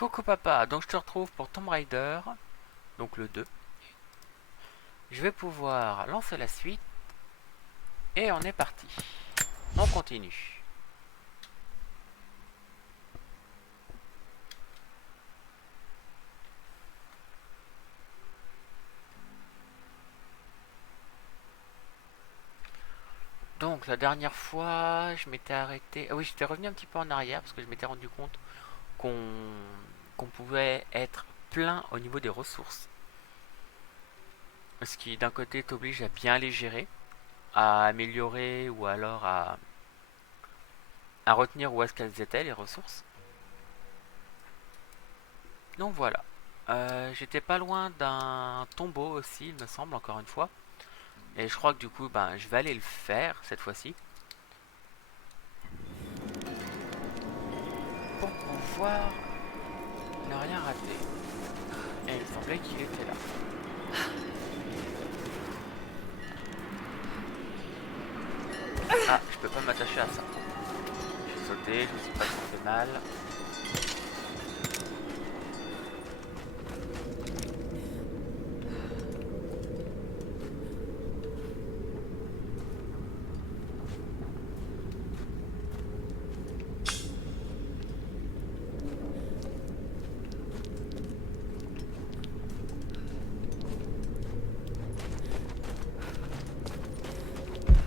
Coucou papa, donc je te retrouve pour Tomb Raider, donc le 2. Je vais pouvoir lancer la suite et on est parti. On continue. Donc la dernière fois, je m'étais arrêté. Ah oui, j'étais revenu un petit peu en arrière parce que je m'étais rendu compte qu'on pouvait être plein au niveau des ressources. Ce qui d'un côté t'oblige à bien les gérer, à améliorer ou alors à retenir où est-ce qu'elles étaient les ressources. Donc voilà. J'étais pas loin d'un tombeau aussi, il me semble, encore une fois. Et je crois que du coup, ben, je vais aller le faire cette fois-ci. Pour pouvoir ne rien rater. Et il semblait qu'il était là. Ah, je peux pas m'attacher à ça. J'ai sauté, je me suis pas fait mal.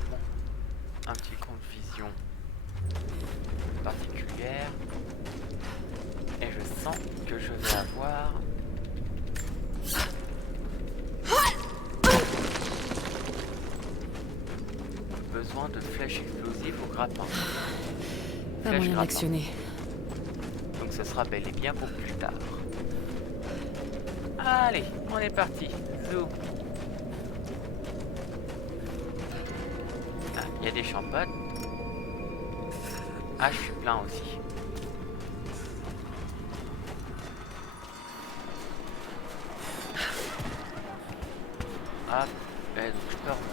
Bon, un petit compte vision particulière. Et je sens que je vais avoir besoin de flèches explosives au grappin. Pas Flèche moyen grappin. d'actionner. Donc ce sera bel et bien pour plus tard. Allez, on est parti. Zou. Ah, il y a des champottes. Ah, je suis plein aussi. Ah, donc je peux remonter.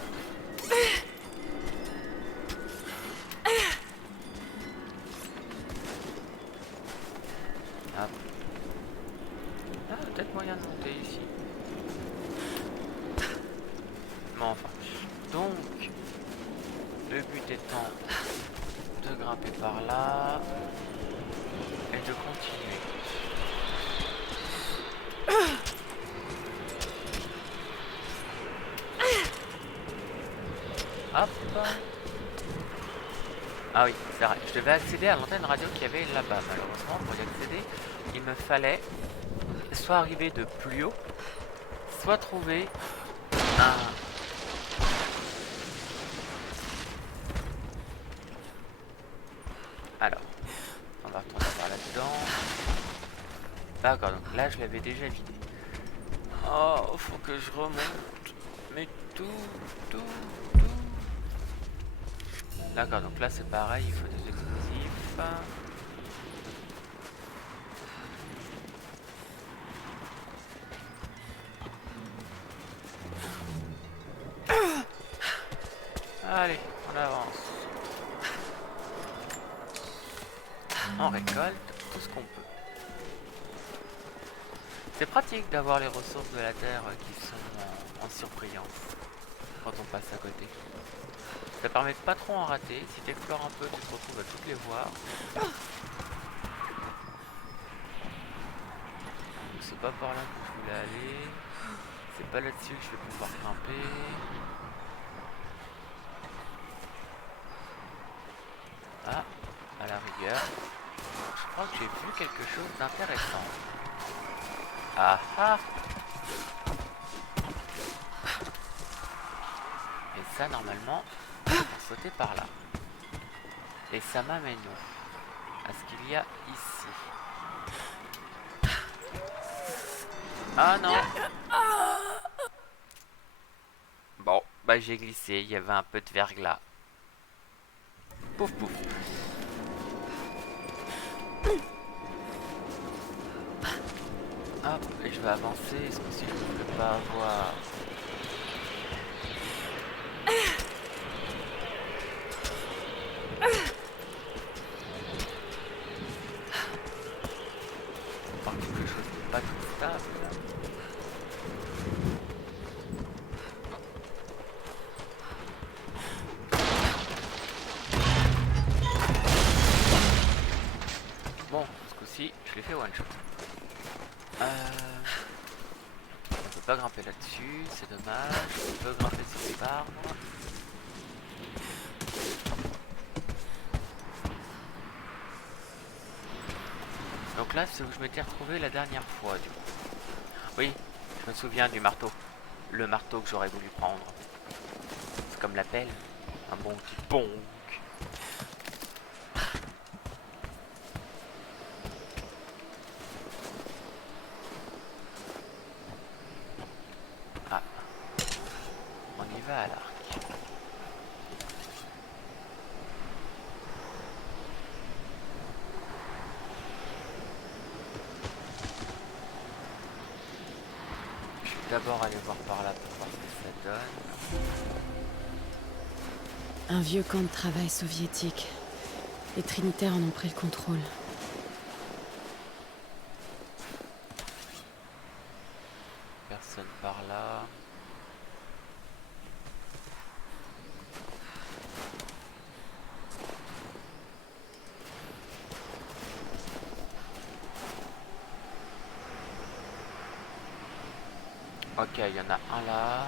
Hop. Ah, peut-être moyen de monter ici. Mais enfin. Donc, le but étant de grimper par là et de continuer. Hop. Ah oui, c'est vrai. Je devais accéder à l'antenne radio qu'il y avait là-bas. Malheureusement, pour y accéder, il me fallait soit arriver de plus haut, soit trouver un... Alors, on va retourner par là-dedans. D'accord, donc là je l'avais déjà vidé. Oh, faut que je remonte. Mais tout. D'accord, donc là c'est pareil, il faut des explosifs. Allez, on avance. On récolte tout ce qu'on peut. C'est pratique d'avoir les ressources de la terre qui sont en surbrillance quand on passe à côté. Ça permet de pas trop en rater. Si tu explores un peu, tu te retrouves à toutes les voir. Donc c'est pas par là que je voulais aller. C'est pas là-dessus que je vais pouvoir grimper. Ah, à la rigueur. Je crois que j'ai vu quelque chose d'intéressant. Ah ah! Et ça, normalement, on peut sauter par là. Et ça m'amène où? À ce qu'il y a ici. Ah non! Bon, bah j'ai glissé, il y avait un peu de verglas. Pouf pouf. Hop, et je vais avancer. Est-ce que si je ne peux pas avoir... pas tout stable. Bon, ce coup-ci, je l'ai fait one shot. On peut pas grimper là-dessus, c'est dommage. On peut grimper sur les arbres. Donc là, c'est où je m'étais retrouvé la dernière fois, du coup. Oui, je me souviens du marteau. Le marteau que j'aurais voulu prendre. C'est comme l'appelle. Un bon petit bonk. Ah. On y va à l'arc. Je vais d'abord aller voir par là pour voir ce que ça donne. Un vieux camp de travail soviétique. Les Trinitaires en ont pris le contrôle. Personne par là. Ok, il y en a un là.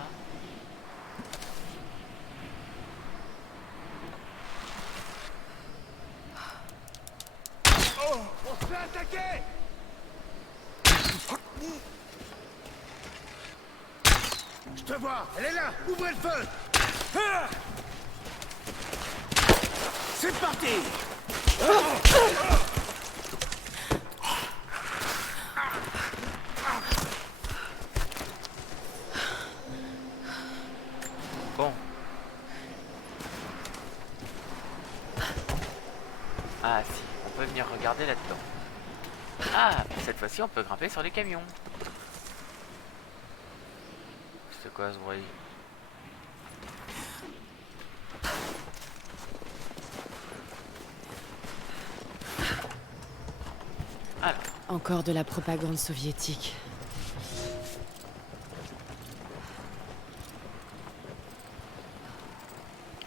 Oh, on se fait attaquer! Je te vois, elle est là! Ouvrez le feu! Ah, c'est parti! Bon. Ah si, on peut venir regarder là-dedans. Ah, cette fois-ci on peut grimper sur les camions. C'est quoi ce bruit? Alors, Encore de la propagande soviétique.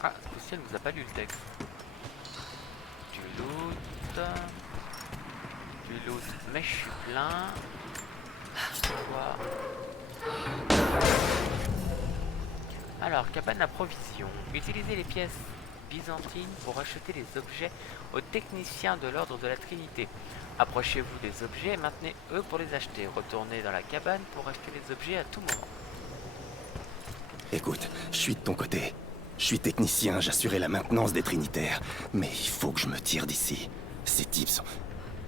ah, ce coup-ci elle nous a pas lu le texte. Du loot. Du loot, mais je suis plein. Quoi? Alors, cabane à provisions. Utilisez les pièces byzantines pour acheter les objets aux techniciens de l'ordre de la Trinité. Approchez-vous des objets et maintenez eux pour les acheter. Retournez dans la cabane pour acheter les objets à tout moment. Écoute, je suis de ton côté. Je suis technicien, j'assurais la maintenance des Trinitaires. Mais il faut que je me tire d'ici. Ces types sont...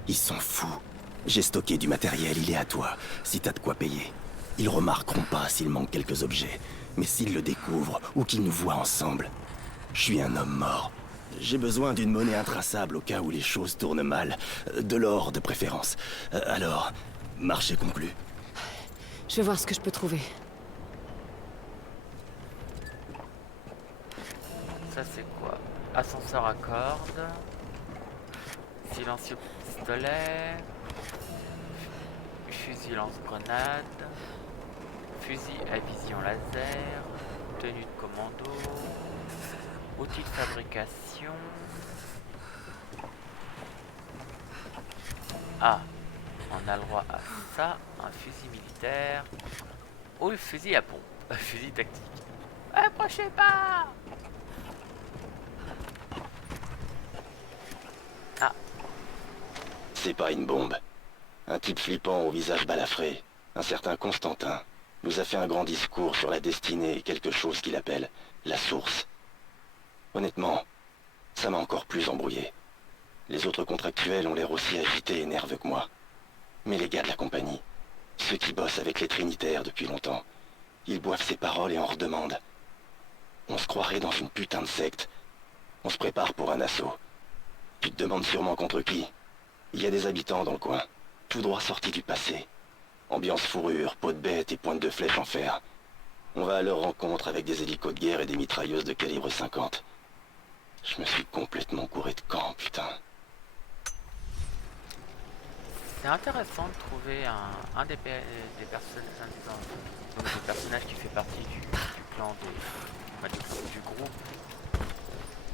Ils sont fous. J'ai stocké du matériel, il est à toi. Si t'as de quoi payer. Ils remarqueront pas s'il manque quelques objets. Mais s'ils le découvrent, ou qu'ils nous voient ensemble... Je suis un homme mort. J'ai besoin d'une monnaie intraçable au cas où les choses tournent mal. De l'or, de préférence. Alors, marché conclu. Je vais voir ce que je peux trouver. Ça c'est quoi? Ascenseur à cordes. Silencieux pistolet. Fusil lance-grenade. Fusil à vision laser. Tenue de commando. Outils de fabrication. Ah, on a le droit à ça, un fusil militaire. Ou le fusil à pompe, un fusil tactique. Approchez pas! Ah, C'est pas une bombe. Un type flippant au visage balafré, un certain Constantin, nous a fait un grand discours sur la destinée et quelque chose qu'il appelle la source. Honnêtement, ça m'a encore plus embrouillé. Les autres contractuels ont l'air aussi agités et nerveux que moi. Mais les gars de la compagnie, ceux qui bossent avec les Trinitaires depuis longtemps, ils boivent ses paroles et en redemandent. On se croirait dans une putain de secte. On se prépare pour un assaut. Tu te demandes sûrement contre qui? Il y a des habitants dans le coin, tout droit sortis du passé. Ambiance fourrure, peau de bête et pointe de flèche en fer. On va à leur rencontre avec des hélicos de guerre et des mitrailleuses de calibre 50. Je me suis complètement couré de camp, putain. C'est intéressant de trouver des personnages qui fait partie du clan du groupe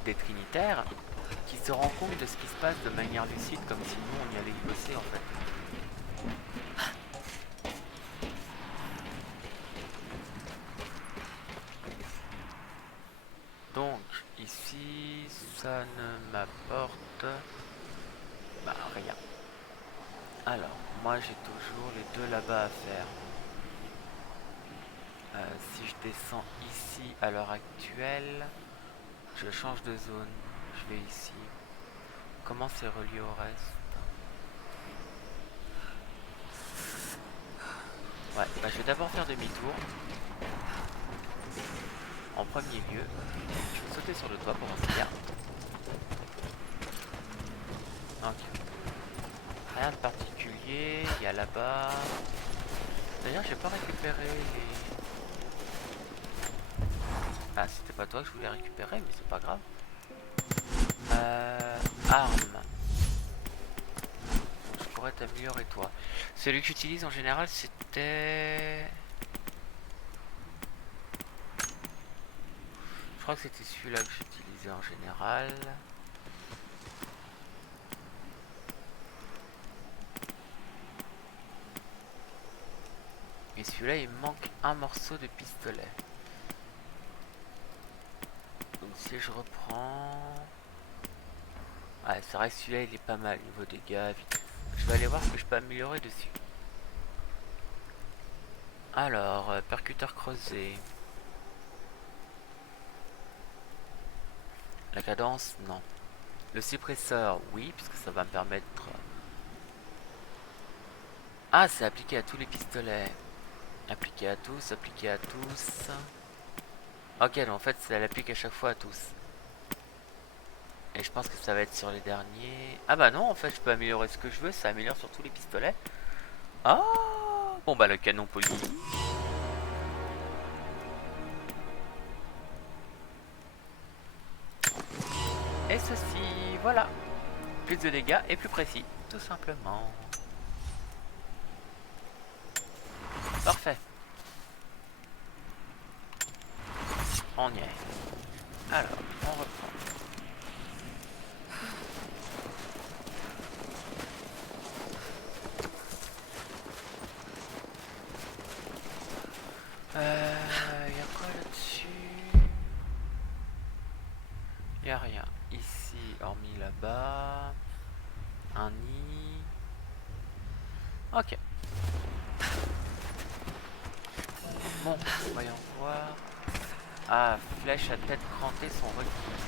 des Trinitaires qui se rend compte de ce qui se passe de manière lucide comme si nous on y allait y bosser en fait. Donc ici ça ne m'apporte rien. Alors moi j'ai toujours les deux là-bas à faire. Si je descends ici à l'heure actuelle, je change de zone, je vais ici. Comment c'est relié au reste? Ouais, je vais d'abord faire demi-tour. En premier lieu, je vais sauter sur le toit pour voir ce qu'il y a. Ok. Rien de particulier, il y a là-bas. D'ailleurs, j'ai pas récupéré les... Ah, c'était pas toi que je voulais récupérer, mais c'est pas grave. Arme. Je pourrais t'améliorer toi. Celui que j'utilise en général, c'était... Je crois que c'était celui-là que j'utilisais en général. Et celui-là, il me manque un morceau de pistolet. Donc si je reprends... Ouais, c'est vrai que celui-là, il est pas mal niveau dégâts, vitesse. Je vais aller voir ce que je peux améliorer dessus. Alors, percuteur creusé. La cadence, non. Le suppresseur, oui, puisque ça va me permettre... Ah, c'est appliqué à tous les pistolets. Appliqué à tous, appliqué à tous. Ok, donc en fait, ça l'applique à chaque fois à tous. Et je pense que ça va être sur les derniers... Ah bah non, en fait, je peux améliorer ce que je veux, ça améliore sur tous les pistolets. Ah, bon bah le canon poli. Et ceci, voilà. Plus de dégâts et plus précis, tout simplement. Parfait. On y est. Alors, on reprend. Y a quoi là-dessus? Y a rien. Ici, hormis là-bas. Un nid. Ok. Bon, voyons voir. Ah, flèches à tête crantée sont requises.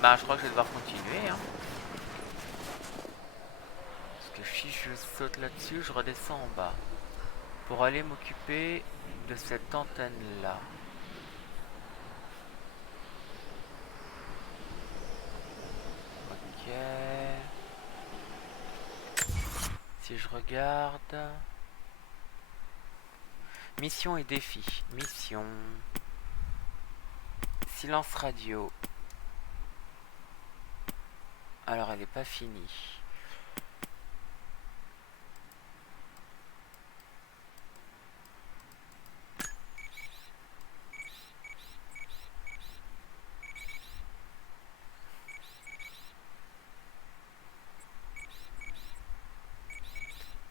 Bah, je crois que je vais devoir continuer. Hein. Parce que si je saute là-dessus, je redescends en bas. Pour aller m'occuper de cette antenne-là. Ok. Si je regarde... Mission et défi. Mission. Silence radio. Alors elle n'est pas finie.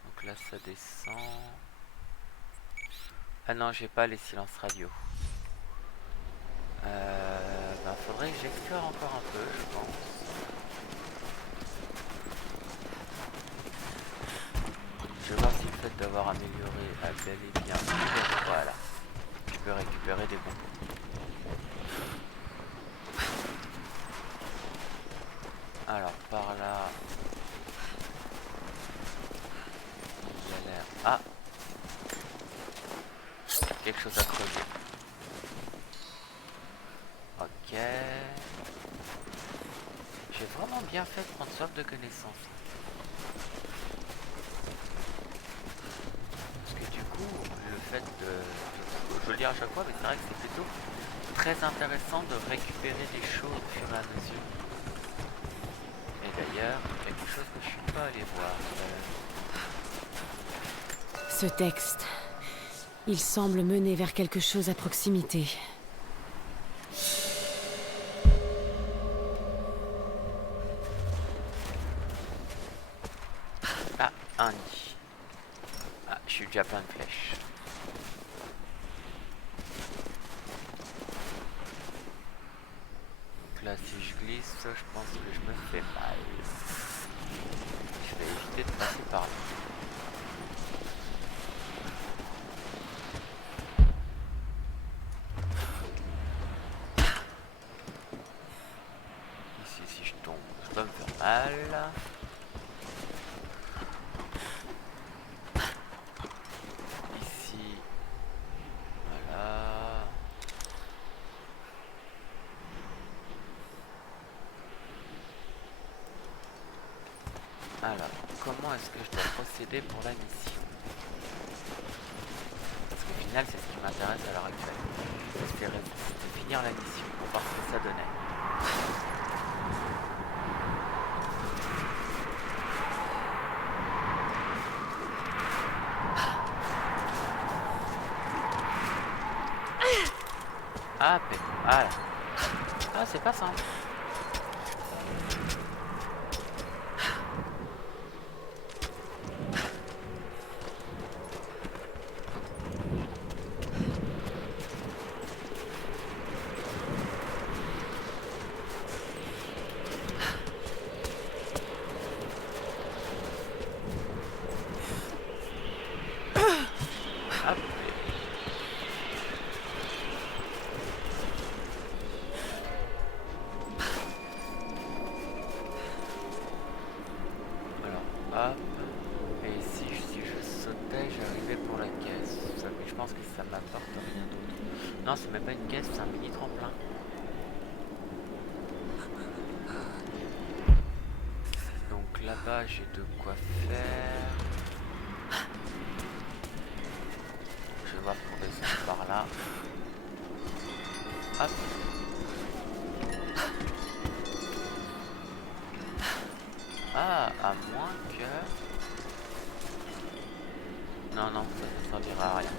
Donc là ça descend. Ah non, j'ai pas les silences radio. Faudrait que j'explore encore un peu, je pense. Je vais voir si le fait d'avoir amélioré a bel et bien. Voilà. Je peux récupérer des bonbons. Alors, par là. Il y a l'air. Ah! Quelque chose à creuser. Ok. J'ai vraiment bien fait de prendre soif de connaissances. Parce que du coup, le fait de... Je le dis à chaque fois, mais c'est vrai que c'est plutôt très intéressant de récupérer des choses au fur et à mesure. Et d'ailleurs, quelque chose que je suis pas allé voir. Ce texte, il semble mener vers quelque chose à proximité. Ah, un nid. Ah, je suis déjà plein de flèches. Donc là, si je glisse, je pense que je me fais mal. Je vais éviter de passer par là. Ici, si je tombe, je peux me faire mal. Ici, voilà. Alors, comment est-ce que je dois procéder pour la mission? Parce qu'au final, c'est ce qui m'intéresse à l'heure actuelle. J'espérais finir la mission pour voir ce que ça donnait. Ah, voilà. Ah, c'est pas simple. Hop. Alors, hop. Et ici, si je sautais, j'arrivais pour la caisse. Mais je pense que ça m'apporte rien d'autre. Non, c'est même pas une caisse, c'est un mini tremplin. Donc là-bas, j'ai de quoi faire. Je vais voir pour descendre par là. Hop. Ah, à moins que... Non, non, ça ne servira à rien.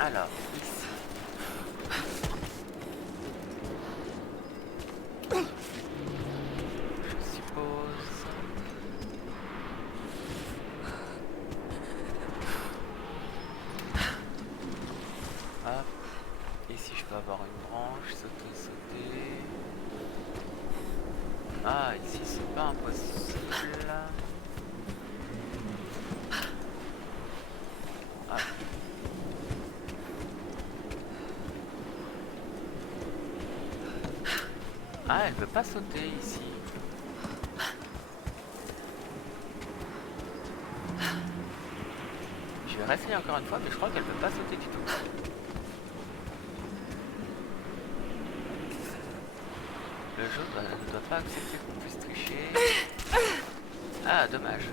Alors, ici. Je suppose... Hop. Ici, je peux avoir une branche, sauter. Ah, ici, c'est pas impossible. Hop. Ah, elle veut pas sauter ici. Je vais réessayer encore une fois, mais je crois qu'elle veut pas sauter du tout. Le jeu ne doit pas accepter qu'on puisse tricher. Ah, dommage,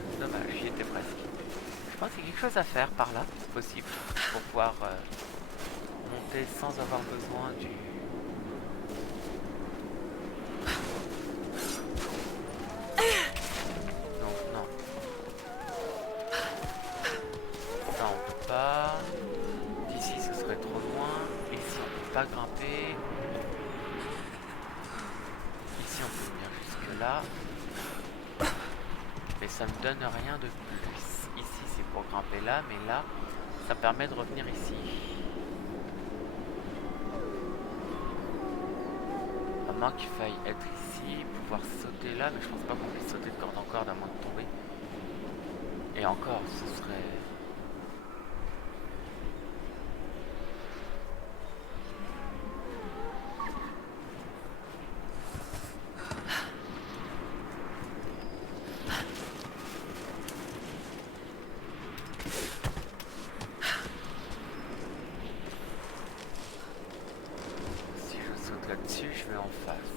j'y étais presque. Je pense qu'il y a quelque chose à faire par là, c'est possible, pour pouvoir monter sans avoir besoin du... Donc non. Ça on peut pas. D'ici ce serait trop loin. Ici on peut pas grimper. Ici on peut venir jusque là. Mais ça me donne rien de plus. Ici c'est pour grimper là, mais là ça me permet de revenir ici. À moins qu'il faille être ici, pouvoir sauter là, mais je pense pas qu'on puisse sauter de corde en corde à moins de tomber. Et encore, ce serait... Si je saute là-dessus, je vais en face.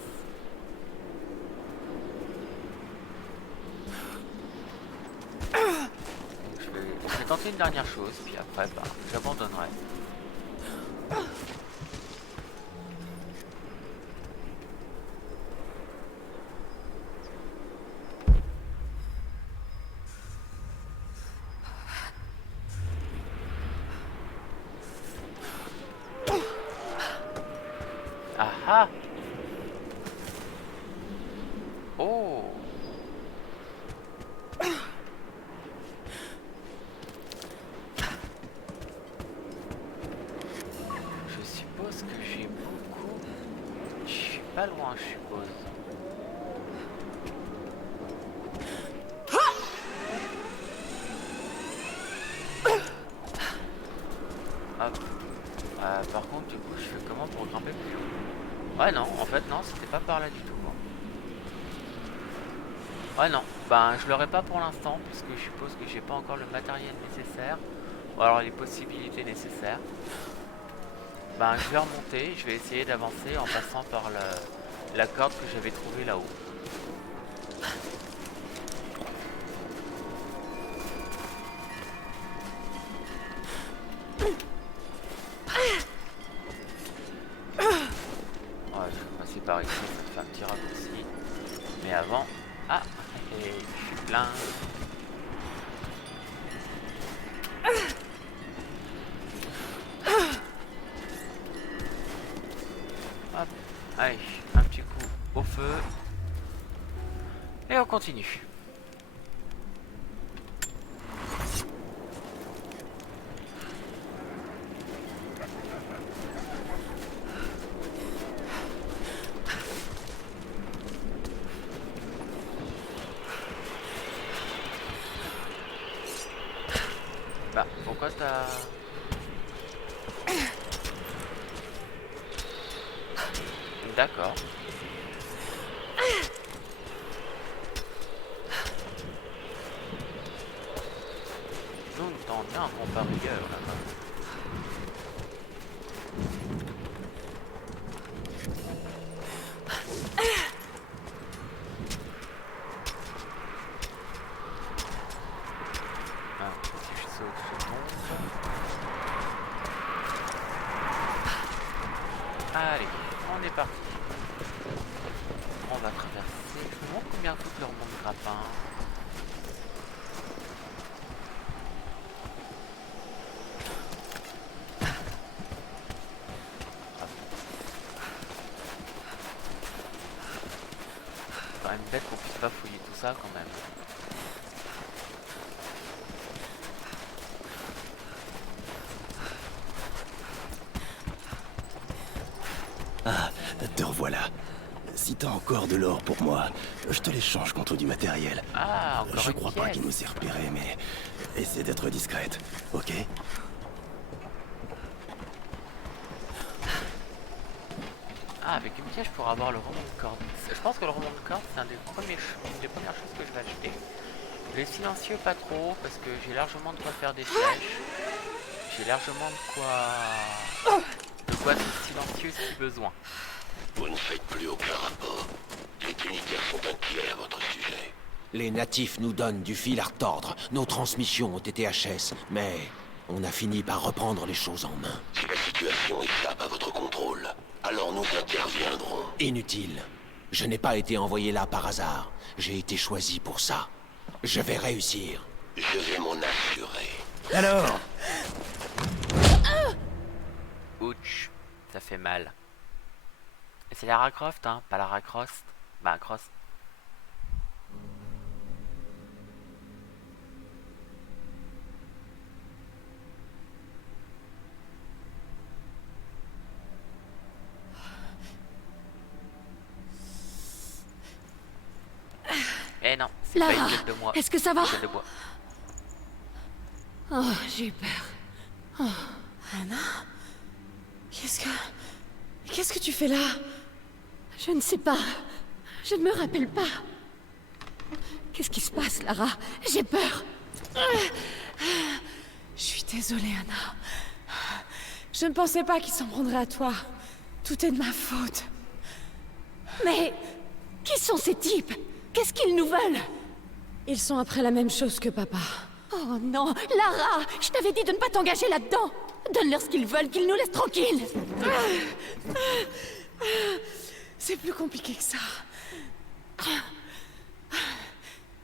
Je vais tenter une dernière chose, puis après, bah, j'abandonnerai. Ah. Oh. Je suppose que j'ai beaucoup... Je suis pas loin, je suppose. Hop. Par contre, du coup, je fais comment pour grimper plus haut? Ouais, non, en fait, non, c'était pas par là du tout. Ouais, non, ben, je l'aurai pas pour l'instant, puisque je suppose que j'ai pas encore le matériel nécessaire, ou alors les possibilités nécessaires. Ben, je vais remonter, je vais essayer d'avancer en passant par la corde que j'avais trouvée là-haut. Ouais, je vais passer par ici, ça me fait un petit raccourci. Mais avant... Ah, et je suis plein. Hop, allez, un petit coup au feu. Et on continue. Bah, pourquoi t'as... D'accord. Nous, t'en as un combat rigueur là-bas. Ah, si je saute, je monte. Allez, on est parti. On va traverser. Je me demande combien coûte le remonte grappin. C'est quand même bête qu'on puisse pas fouiller tout ça quand même. Ah, te revoilà. Si t'as encore de l'or pour moi, je te l'échange contre du matériel. Ah, encore Je une crois pas pièce. qu'il nous ait repérés, mais essaie d'être discrète, ok? Ah, avec une pièce, je pourrais avoir le remont de corde. Je pense que le remont de corde, c'est une des premières choses que je vais acheter. Les silencieux, pas trop, parce que j'ai largement de quoi faire des flèches. J'ai largement de quoi être silencieux si besoin. Vous ne faites plus aucun rapport. Les Trinitaires sont inquiets à votre sujet. Les natifs nous donnent du fil à retordre. Nos transmissions ont été HS, mais on a fini par reprendre les choses en main. Si la situation échappe à votre contrôle, alors nous interviendrons. Inutile. Je n'ai pas été envoyé là par hasard. J'ai été choisi pour ça. Je vais réussir. Je vais m'en assurer. Alors, Ouch, ça fait mal. Et c'est Lara Croft, hein, pas Lara Croft. Bah, Cross. Eh non, c'est pas une Lara, gueule de moi. est-ce que ça va? Gueule de bois. Oh, j'ai eu peur. Oh, Anna? Qu'est-ce que tu fais là? Je ne sais pas. Je ne me rappelle pas. Qu'est-ce qui se passe, Lara? J'ai peur. Je suis désolée, Anna. Je ne pensais pas qu'il s'en prendrait à toi. Tout est de ma faute. Mais qui sont ces types? Qu'est-ce qu'ils nous veulent? Ils sont après la même chose que papa. Oh non, Lara! Je t'avais dit de ne pas t'engager là-dedans! Donne-leur ce qu'ils veulent, qu'ils nous laissent tranquilles! C'est plus compliqué que ça.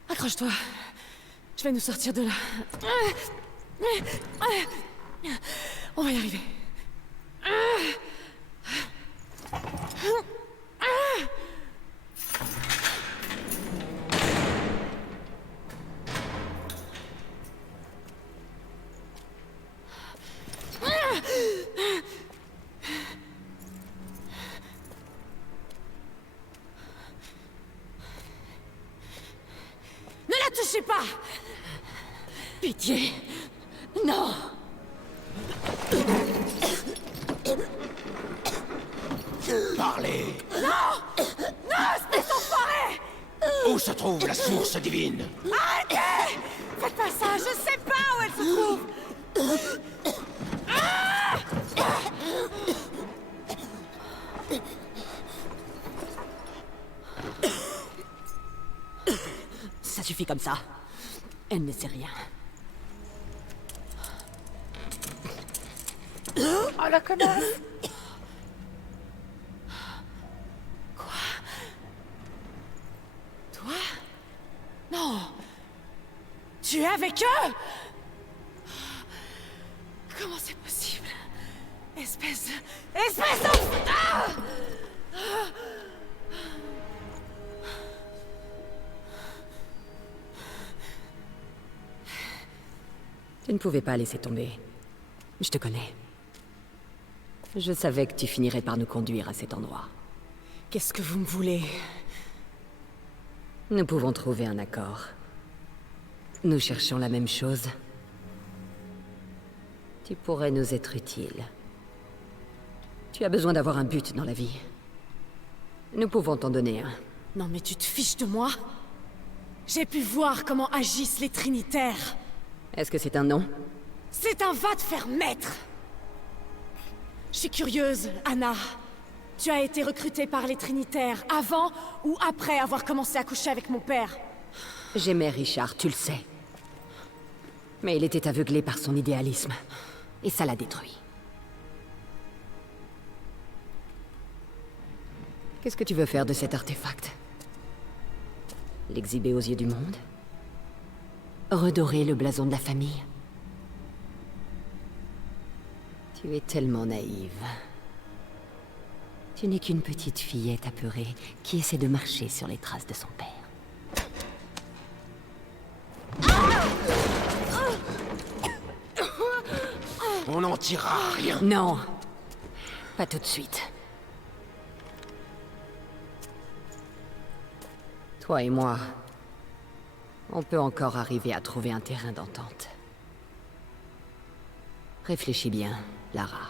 Accroche-toi. Je vais nous sortir de là. On va y arriver. touchez pas! Pitié! Non! Parlez! Non! Non, espèce d'enfoiré! Où se trouve la source divine? Arrêtez! Faites pas ça, je sais pas où elle se trouve! Ça suffit comme ça. Elle ne sait rien. Oh la connasse! Toi? Non! Tu es avec eux? Comment c'est possible? Espèce de... Ah! Tu ne pouvais pas laisser tomber. Je te connais. Je savais que tu finirais par nous conduire à cet endroit. Qu'est-ce que vous me voulez? Nous pouvons trouver un accord. Nous cherchons la même chose. Tu pourrais nous être utile. Tu as besoin d'avoir un but dans la vie. Nous pouvons t'en donner un. Non mais tu te fiches de moi? J'ai pu voir comment agissent les Trinitaires. Est-ce que c'est un nom? C'est un va te faire mettre! Je suis curieuse, Anna. Tu as été recrutée par les Trinitaires avant ou après avoir commencé à coucher avec mon père? J'aimais Richard, tu le sais. Mais il était aveuglé par son idéalisme. Et ça l'a détruit. Qu'est-ce que tu veux faire de cet artefact? L'exhiber aux yeux du monde? Redorer le blason de la famille? Tu es tellement naïve. Tu n'es qu'une petite fillette apeurée qui essaie de marcher sur les traces de son père. On n'en tirera rien. Non, pas tout de suite. Toi et moi, on peut encore arriver à trouver un terrain d'entente. Réfléchis bien, Lara.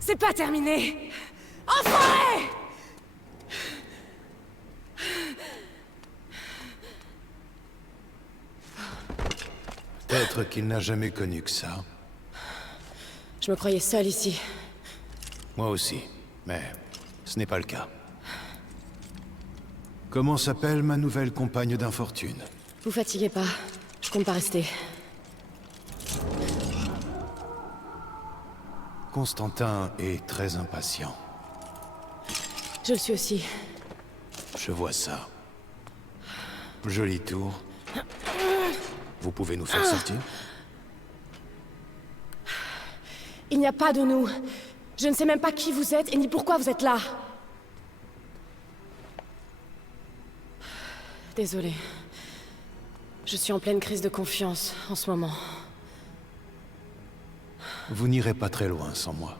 C'est pas terminé! Enfoiré! Peut-être qu'il n'a jamais connu que ça. Je me croyais seule ici. Moi aussi, mais ce n'est pas le cas. Comment s'appelle ma nouvelle compagne d'infortune? Vous fatiguez pas. Je compte pas rester. Constantin est très impatient. Je le suis aussi. Je vois ça. Joli tour. Vous pouvez nous faire sortir? Il n'y a pas de nous. Je ne sais même pas qui vous êtes et ni pourquoi vous êtes là. Désolée. Je suis en pleine crise de confiance en ce moment. Vous n'irez pas très loin sans moi.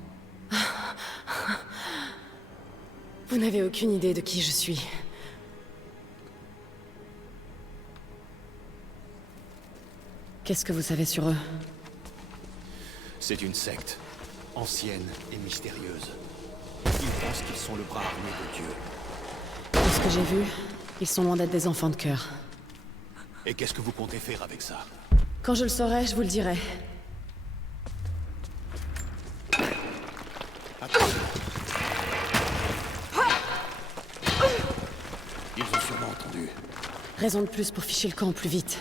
Vous n'avez aucune idée de qui je suis. Qu'est-ce que vous savez sur eux? C'est une secte, ancienne et mystérieuse. Ils pensent qu'ils sont le bras armé de Dieu. De ce que j'ai vu, ils sont loin d'être des enfants de cœur. Et qu'est-ce que vous comptez faire avec ça? Quand je le saurai, je vous le dirai. Attention. Ils ont sûrement entendu. Raison de plus pour ficher le camp plus vite.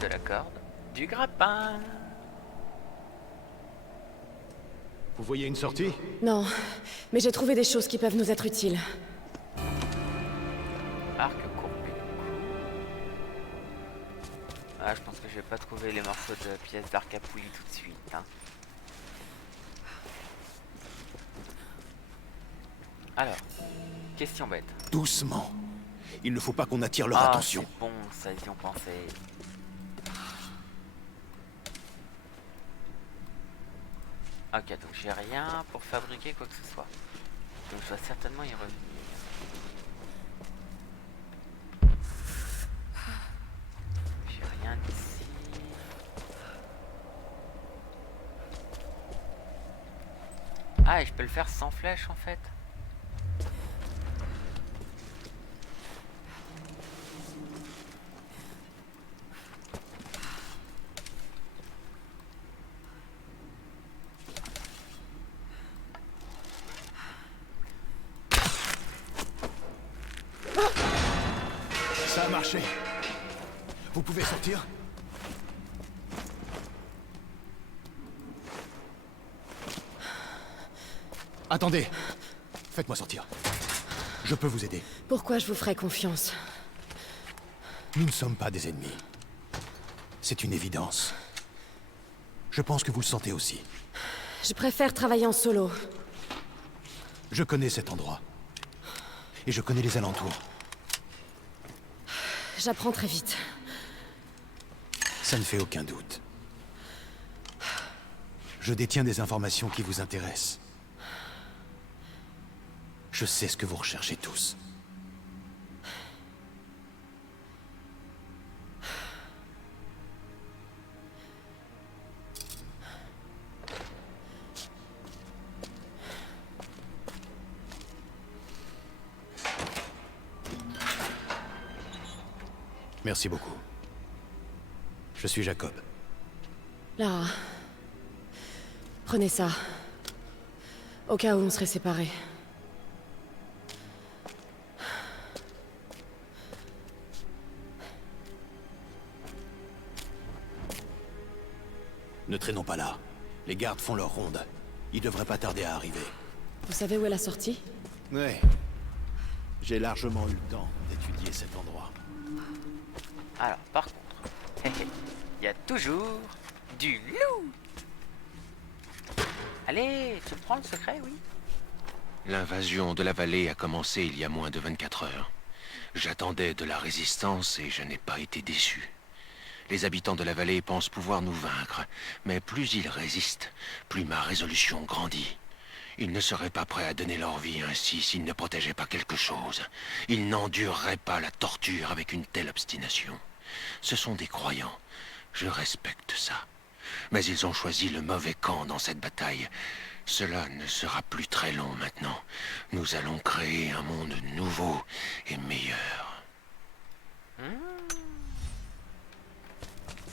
de la corde, du grappin. Vous voyez une sortie? Non, mais j'ai trouvé des choses qui peuvent nous être utiles. Arc courbé. Ah, je pense que je vais pas trouver les morceaux de pièces d'arc à poulie tout de suite. Hein. Alors, question bête. Doucement. Il ne faut pas qu'on attire leur Ah, attention. c'est bon, ça ils y ont pensé. Ok, donc j'ai rien pour fabriquer quoi que ce soit. Donc je dois certainement y revenir. J'ai rien ici. Ah, et je peux le faire sans flèche en fait. Ça a marché. Vous pouvez sortir? Attendez. Faites-moi sortir. Je peux vous aider. Pourquoi je vous ferais confiance? Nous ne sommes pas des ennemis. C'est une évidence. Je pense que vous le sentez aussi. Je préfère travailler en solo. Je connais cet endroit. Et je connais les alentours. J'apprends très vite. Ça ne fait aucun doute. Je détiens des informations qui vous intéressent. Je sais ce que vous recherchez tous. Merci beaucoup. Je suis Jacob. Lara. Prenez ça. Au cas où on serait séparés. Ne traînons pas là. Les gardes font leur ronde. Ils devraient pas tarder à arriver. Vous savez où est la sortie? Ouais. J'ai largement eu le temps d'étudier cet endroit. Alors, par contre, il y a toujours du loup. Allez, tu prends le secret, oui? L'invasion de la vallée a commencé il y a moins de 24 heures. J'attendais de la résistance et je n'ai pas été déçu. Les habitants de la vallée pensent pouvoir nous vaincre, mais plus ils résistent, plus ma résolution grandit. Ils ne seraient pas prêts à donner leur vie ainsi s'ils ne protégeaient pas quelque chose. Ils n'endureraient pas la torture avec une telle obstination. Ce sont des croyants. Je respecte ça. Mais ils ont choisi le mauvais camp dans cette bataille. Cela ne sera plus très long maintenant. Nous allons créer un monde nouveau et meilleur.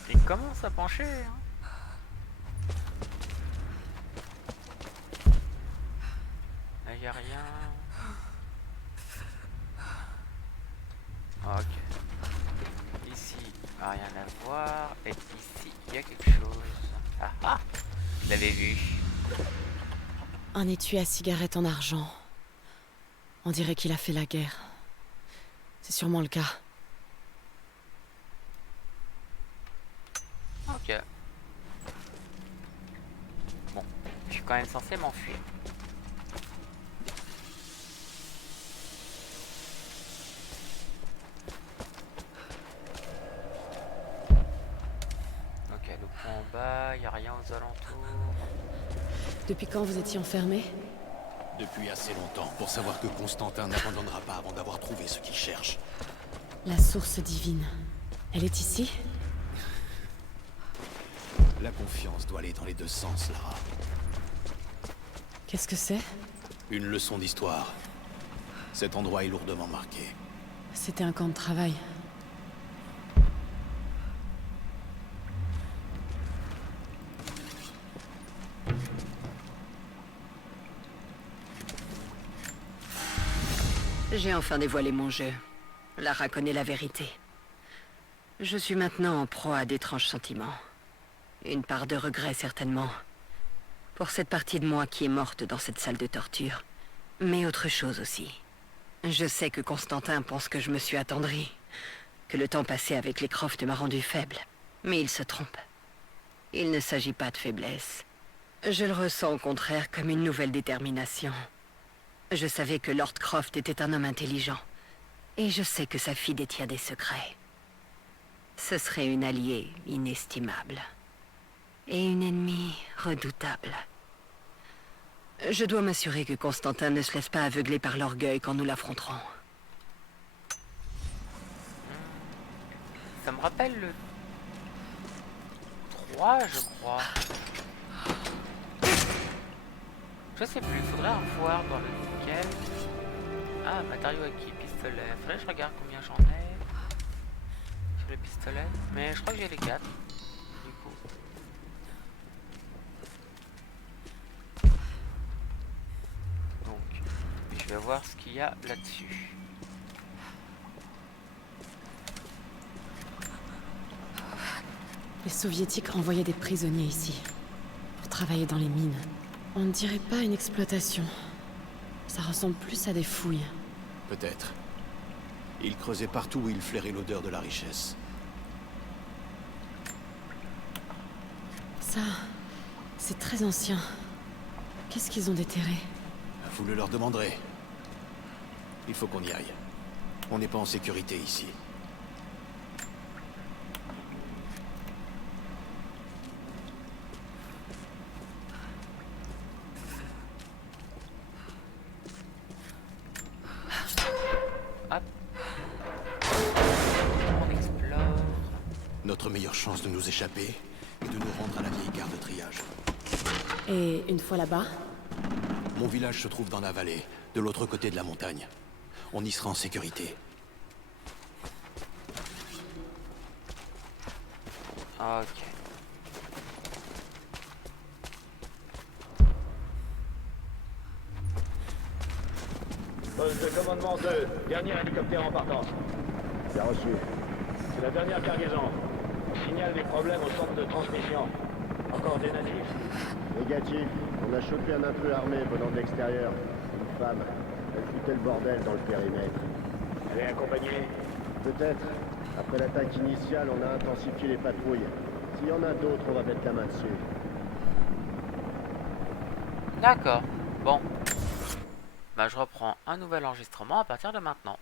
Il commence à pencher. Hein. Là, il n'y a rien. Ok. Ici, rien à voir. Et ici, il y a quelque chose. Ah ah! Vous l'avez vu. Un étui à cigarette en argent. On dirait qu'il a fait la guerre. C'est sûrement le cas. Ok. Bon, je suis quand même censé m'enfuir. Ok, le point en bas, il n'y a rien aux alentours. Depuis quand vous étiez enfermé? Depuis assez longtemps pour savoir que Constantin n'abandonnera pas avant d'avoir trouvé ce qu'il cherche. La source divine. Elle est ici? La confiance doit aller dans les deux sens, Lara. Qu'est-ce que c'est? Une leçon d'histoire. Cet endroit est lourdement marqué. C'était un camp de travail. J'ai enfin dévoilé mon jeu. Lara connaît la vérité. Je suis maintenant en proie à d'étranges sentiments. Une part de regret, certainement. Pour cette partie de moi qui est morte dans cette salle de torture. Mais autre chose aussi. Je sais que Constantin pense que je me suis attendrie. Que le temps passé avec les Croft m'a rendu faible. Mais il se trompe. Il ne s'agit pas de faiblesse. Je le ressens au contraire comme une nouvelle détermination. Je savais que Lord Croft était un homme intelligent. Et je sais que sa fille détient des secrets. Ce serait une alliée inestimable. Et une ennemie redoutable. Je dois m'assurer que Constantin ne se laisse pas aveugler par l'orgueil quand nous l'affronterons. Ça me rappelle le 3, je crois. Je sais plus, faudrait revoir dans lequel. Ah, matériaux acquis, pistolet. Faudrait que je regarde combien j'en ai sur les pistolets. Mais je crois que j'ai les 4. Du coup. Donc, je vais voir ce qu'il y a là-dessus. Les soviétiques envoyaient des prisonniers ici, pour travailler dans les mines. On ne dirait pas une exploitation. Ça ressemble plus à des fouilles. Peut-être. Ils creusaient partout où ils flairaient l'odeur de la richesse. Ça, c'est très ancien. Qu'est-ce qu'ils ont déterré? Vous le leur demanderez. Il faut qu'on y aille. On n'est pas en sécurité ici. Hop. On explore. Notre meilleure chance de nous échapper est de nous rendre à la vieille gare de triage. Et une fois là-bas, Mon village se trouve dans la vallée, de l'autre côté de la montagne. On y sera en sécurité. Ok. Poste de commandement 2, dernier hélicoptère en partance. Bien reçu. C'est la dernière cargaison. On signale des problèmes au centre de transmission. Encore des natifs. Négatif. On a chopé un intrus armé venant de l'extérieur. Une femme. Elle foutait le bordel dans le périmètre. Elle est accompagnée. Peut-être. Après l'attaque initiale, on a intensifié les patrouilles. S'il y en a d'autres, on va mettre la main dessus. D'accord. Bon. Bah, je reprends un nouvel enregistrement à partir de maintenant.